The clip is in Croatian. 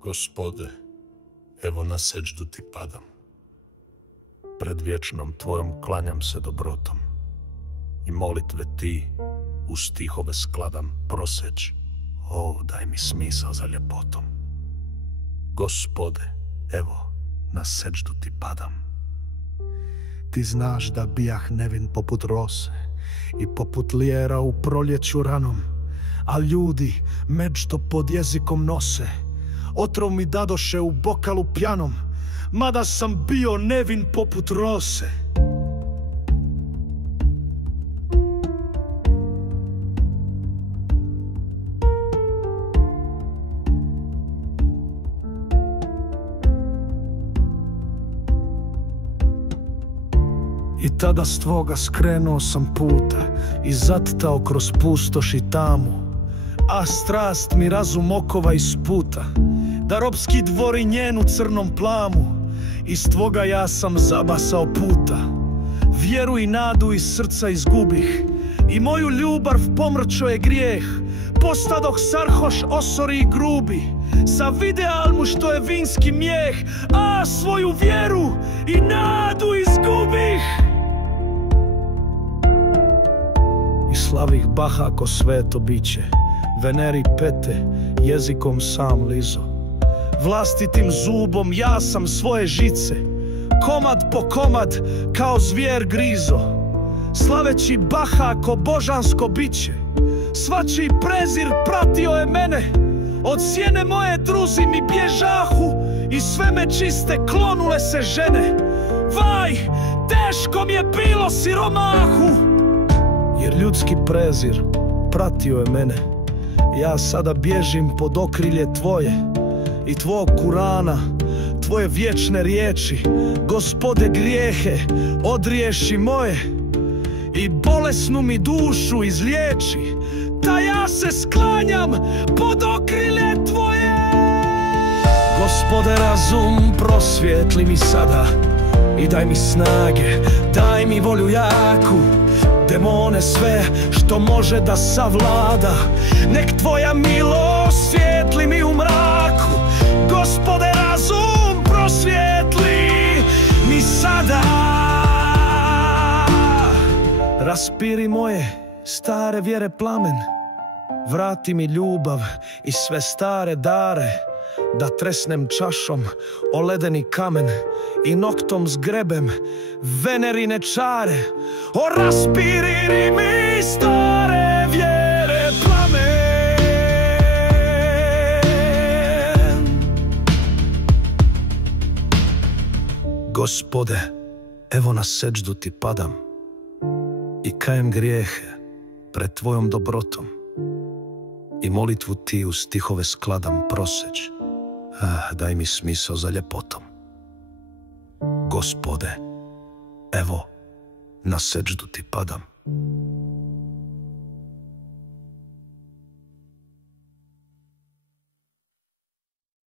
Gospode, evo na seđdu ti padam. Pred vječnom tvojom klanjam se dobrotom i molitve ti u stihove skladam proseć. O, daj mi smisao za ljepotom. Gospode, evo na seđdu ti padam. Ti znaš da bijah nevin poput rose i poput lijera u proljeću ranom, a ljudi međto pod jezikom nose. Otrov mi dadoše u bokalu pjanom, mada sam bio nevin poput rose. I tada s tvoga skrenuo sam puta i zattao kroz pustoš i tamu, a strast mi razum okova isputa, da robski dvori njenu crnom plamu. Iz tvoga ja sam zabasao puta, vjeru i nadu iz srca izgubih, i moju ljubav pomrčo je grijeh. Postadoh sarhoš osori i grubi, sa videalmu što je vinski mijeh, a svoju vjeru i nadu izgubih. I slavih Baha ko sveto biće, Veneri pete, jezikom sam lizo. Vlastitim zubom ja sam svoje žice, komad po komad, kao zvijer grizo. Slaveći Baha ko božansko biće, svačiji prezir pratio je mene. Od sjene moje druzi mi bježahu i sve me čiste klonule se žene. Vaj, teško mi je bilo siromahu, jer ljudski prezir pratio je mene. Ja sada bježim pod okrilje tvoje i tvog Kurana, tvoje vječne riječi. Gospode, grijehe odriješi moje i bolesnu mi dušu izliječi, da ja se sklanjam pod okrilje tvoje. Gospode, razum prosvijetli mi sada i daj mi snage, daj mi volju jaku, demone sve što može da savlada. Nek tvoja milost svijetli mi u mraku. Gospode, razum prosvijetli mi sada. Raspiri moje stare vjere plamen, vrati mi ljubav i sve stare dare, da tresnem čašom o ledeni kamen i noktom zgrebem Venerine čare. O, raspiri mi stare vjere plamen. Gospode, evo na seđdu ti padam i kajem grijehe pred tvojom dobrotom i molitvu ti u stihove skladam proseć. Daj mi smisao za ljepotom. Gospode, evo na seđdu ti padam.